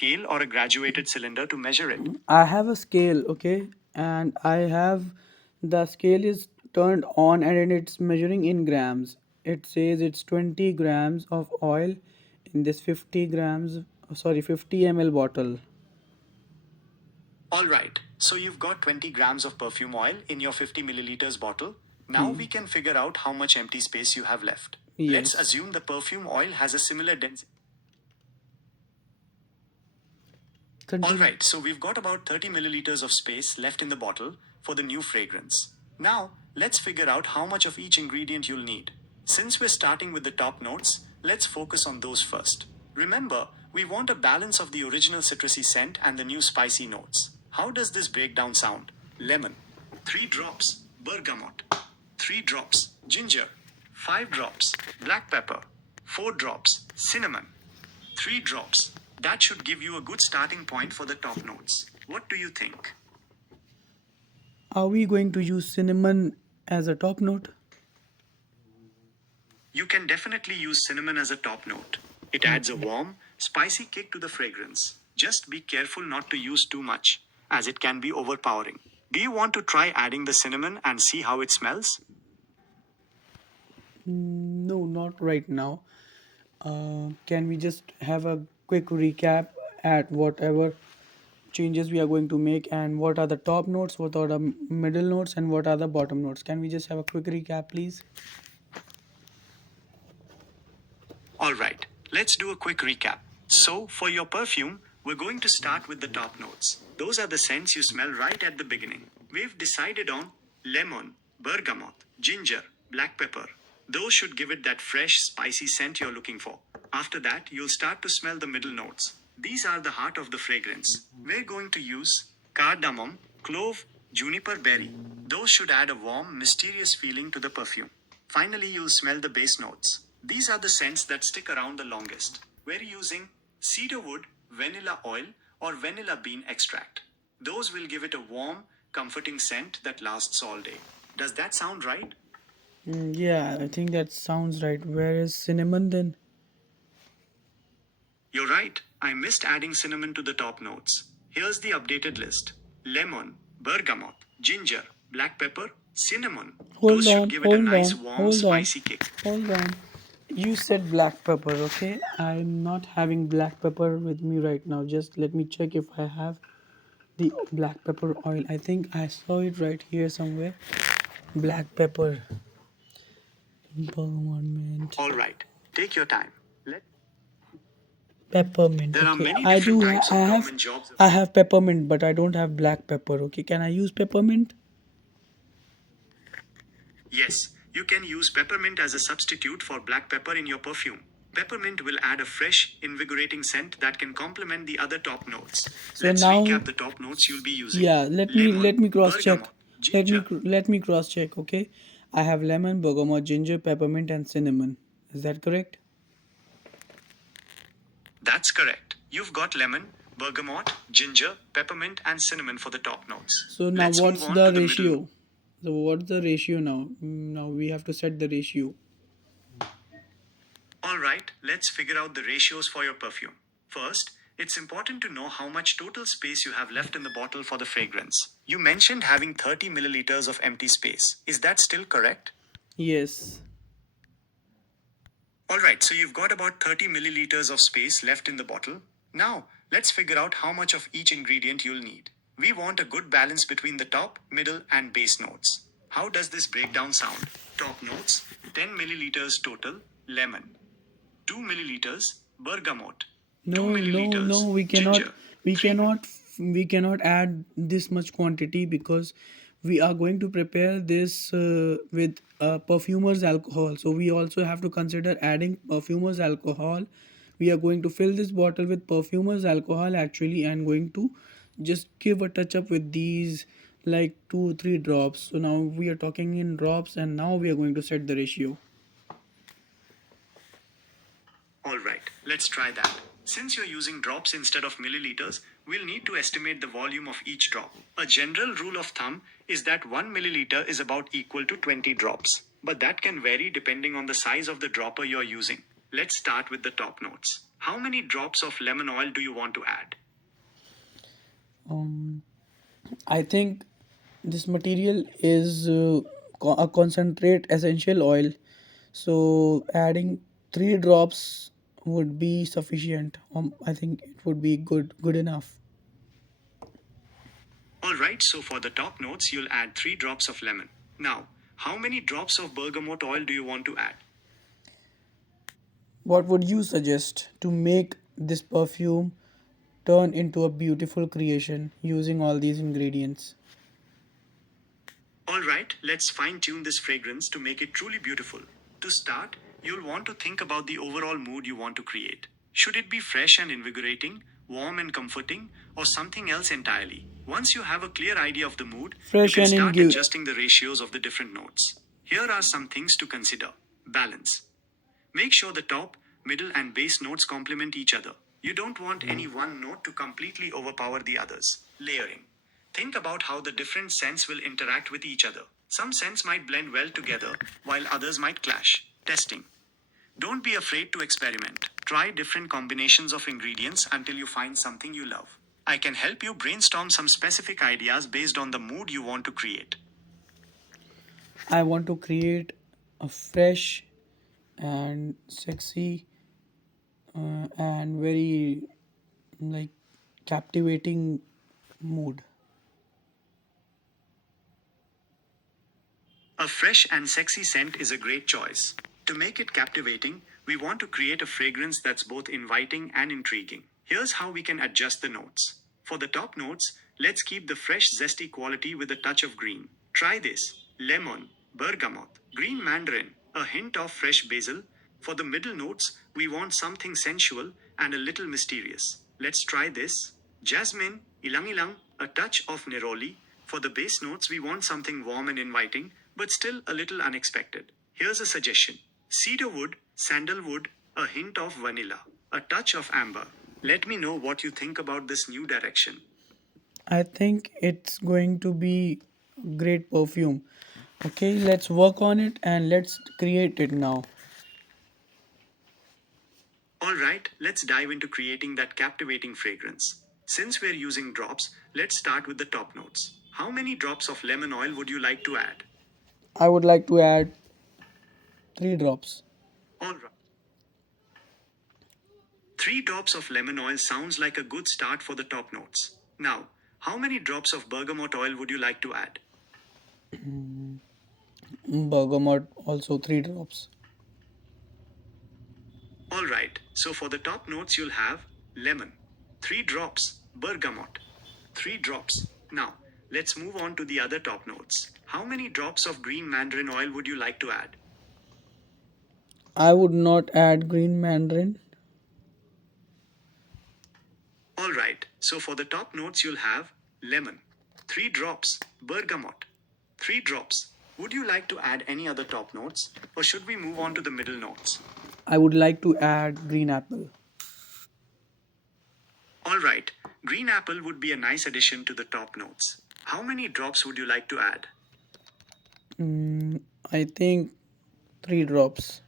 scale or a graduated cylinder to measure it? I have a scale, okay, and I have the scale is turned on and it's measuring in grams. It says it's 20 grams of oil in this 50 grams, sorry, 50 ml bottle. Alright, so you've got 20 grams of perfume oil in your 50 milliliters bottle. Now Hmm. we can figure out how much empty space you have left. Let's Yes. assume the perfume oil has a similar density. Continue. Alright, so we've got about 30 milliliters of space left in the bottle for the new fragrance. Now, let's figure out how much of each ingredient you'll need. Since we're starting with the top notes, let's focus on those first. Remember, we want a balance of the original citrusy scent and the new spicy notes. How does this breakdown sound? Lemon, 3 drops. Bergamot, 3 drops. Ginger, 5 drops. Black pepper, 4 drops. Cinnamon, 3 drops. That should give you a good starting point for the top notes. What do you think? Are we going to use cinnamon as a top note? You can definitely use cinnamon as a top note. It adds a Okay. warm, spicy kick to the fragrance. Just be careful not to use too much, as it can be overpowering. Do you want to try adding the cinnamon and see how it smells? No, not right now. Can we just have a quick recap at whatever changes we are going to make and what are the top notes, what are the middle notes, and what are the bottom notes? Can we just have a quick recap, please? Alright, let's do a quick recap. So, for your perfume, we're going to start with the top notes. Those are the scents you smell right at the beginning. We've decided on lemon, bergamot, ginger, black pepper. Those should give it that fresh, spicy scent you're looking for. After that, you'll start to smell the middle notes. These are the heart of the fragrance. We're going to use cardamom, clove, juniper berry. Those should add a warm, mysterious feeling to the perfume. Finally, you'll smell the base notes. These are the scents that stick around the longest. We're using cedarwood, vanilla oil, or vanilla bean extract. Those will give it a warm, comforting scent that lasts all day. Does that sound right? Yeah, I think that sounds right. Where is cinnamon then? You're right, I missed adding cinnamon to the top notes. Here's the updated list: lemon, bergamot, ginger, black pepper, cinnamon. Those Hold should on, give it a hold nice, on, warm, hold on, spicy kick. hold on. You said black pepper, okay? I'm not having black pepper with me right now. Just let me check if I have the black pepper oil. I think I saw it right here somewhere. Black pepper, bergamot mint, Alright, take your time. Let peppermint. There are Okay, many different types I of have government jobs. I have peppermint, but I don't have black pepper. Okay, can I use peppermint? Yes, you can use peppermint as a substitute for black pepper in your perfume. Peppermint will add a fresh, invigorating scent that can complement the other top notes. So Let's now, recap the top notes you'll be using: yeah, lemon, let me cross check. bergamot, ginger. Let me cross check. Okay, I have lemon, bergamot, ginger, peppermint, and cinnamon. Is that correct? That's correct. You've got lemon, bergamot, ginger, peppermint, and cinnamon for the top notes. So now Let's move what's on the to the middle. ratio? So what's the ratio now? Now we have to set the ratio. Alright, let's figure out the ratios for your perfume. First, it's important to know how much total space you have left in the bottle for the fragrance. You mentioned having 30 milliliters of empty space. Is that still correct? Yes. Alright, so you've got about 30 milliliters of space left in the bottle. Now, let's figure out how much of each ingredient you'll need. We want a good balance between the top, middle, and base notes. How does this breakdown sound? Top notes: 10 milliliters total, lemon; 2 milliliters, bergamot; 2 No, milliliters, ginger; we 3 cannot, we cannot add this much quantity because we are going to prepare this with perfumer's alcohol. So we also have to consider adding perfumer's alcohol. We are going to fill this bottle with perfumer's alcohol actually and going to just give a touch up with these like 2 3 drops. So now we are talking in drops and now we are going to set the ratio. Alright, let's try that. Since you're using drops instead of milliliters, we'll need to estimate the volume of each drop. A general rule of thumb is that 1 milliliter is about equal to 20 drops, but that can vary depending on the size of the dropper you're using. Let's start with the top notes. How many drops of lemon oil do you want to add? Um, I think this material is a concentrate essential oil, so adding 3 drops would be sufficient. I think it would be good enough. Alright, so for the top notes, you'll add 3 drops of lemon. Now, how many drops of bergamot oil do you want to add? What would you suggest to make this perfume turn into a beautiful creation using all these ingredients? Alright, let's fine tune this fragrance to make it truly beautiful. To start, you'll want to think about the overall mood you want to create. Should it be fresh and invigorating, warm and comforting, or something else entirely? Once you have a clear idea of the mood, you Fresh can and start adjusting the ratios of the different notes. Here are some things to consider. Balance. Make sure the top, middle, and base notes complement each other. You don't want any one note to completely overpower the others. Layering. Think about how the different scents will interact with each other. Some scents might blend well together, while others might clash. Testing. Don't be afraid to experiment. Try different combinations of ingredients until you find something you love. I can help you brainstorm some specific ideas based on the mood you want to create. I want to create a fresh and sexy and very like captivating mood. A fresh and sexy scent is a great choice. To make it captivating, we want to create a fragrance that's both inviting and intriguing. Here's how we can adjust the notes. For the top notes, let's keep the fresh, zesty quality with a touch of green. Try this: lemon, bergamot, green mandarin, a hint of fresh basil. For the middle notes, we want something sensual and a little mysterious. Let's try this: jasmine, ilang ilang, a touch of neroli. For the base notes, we want something warm and inviting, but still a little unexpected. Here's a suggestion: cedarwood, sandalwood, a hint of vanilla, a touch of amber. Let me know what you think about this new direction. I think it's going to be great perfume. Okay, let's work on it and let's create it now. Alright, let's dive into creating that captivating fragrance. Since we're using drops, let's start with the top notes. How many drops of lemon oil would you like to add? I would like to add 3 drops. Alright. 3 drops of lemon oil sounds like a good start for the top notes. Now, how many drops of bergamot oil would you like to add? Bergamot also 3 drops. Alright, so for the top notes, you'll have lemon, 3 drops, bergamot, 3 drops. Now, let's move on to the other top notes. How many drops of green mandarin oil would you like to add? I would not add green mandarin. Alright, so for the top notes, you'll have lemon, 3 drops, bergamot, 3 drops. Would you like to add any other top notes, or should we move on to the middle notes? I would like to add green apple. Alright, green apple would be a nice addition to the top notes. How many drops would you like to add? I think 3 drops.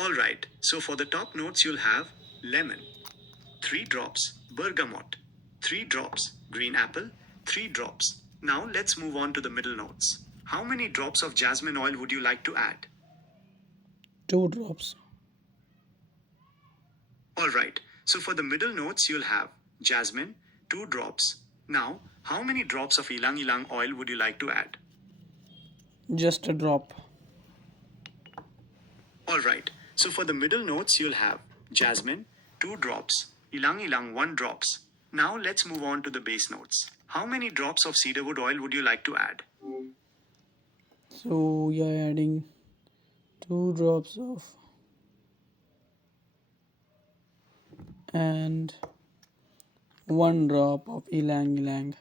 Alright, so for the top notes, you'll have lemon, 3 drops, bergamot, 3 drops, green apple, 3 drops. Now let's move on to the middle notes. How many drops of jasmine oil would you like to add? 2 drops. Alright, so for the middle notes, you'll have jasmine, 2 drops. Now, how many drops of ilang ilang oil would you like to add? Just a drop. Alright, so for the middle notes, you'll have jasmine, 2 drops, ilang ilang 1 drops. Now let's move on to the base notes. How many drops of cedarwood oil would you like to add? So yeah, adding 2 drops of and 1 drop of ylang ylang.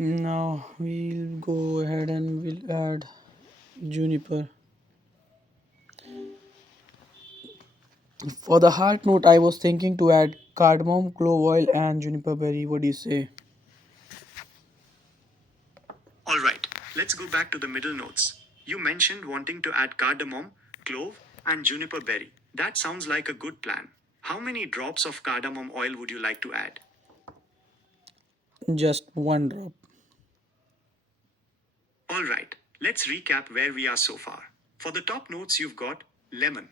Now we'll go ahead and we'll add juniper. For the heart note, I was thinking to add cardamom, clove oil, and juniper berry. What do you say? Alright, let's go back to the middle notes. You mentioned wanting to add cardamom, clove, and juniper berry. That sounds like a good plan. How many drops of cardamom oil would you like to add? Just one drop. Alright, let's recap where we are so far. For the top notes, you've got lemon,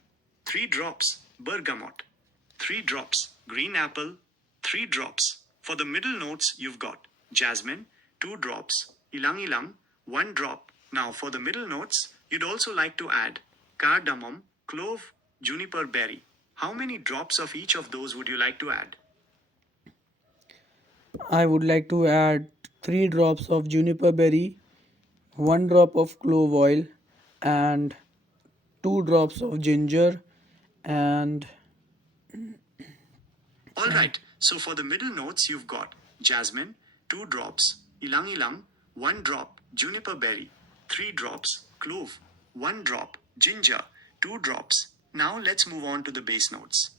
3 drops, bergamot, 3 drops, green apple, 3 drops. For the middle notes, you've got jasmine, 2 drops, ilang ilang, 1 drop. Now, for the middle notes, you'd also like to add cardamom, clove, juniper berry. How many drops of each of those would you like to add? I would like to add 3 drops of juniper berry, 1 drop of clove oil, and 2 drops of ginger, and Alright, so for the middle notes, you've got jasmine, 2 drops, ilang ilang, 1 drop, juniper berry, 3 drops, clove, 1 drop, ginger, 2 drops. Now let's move on to the base notes.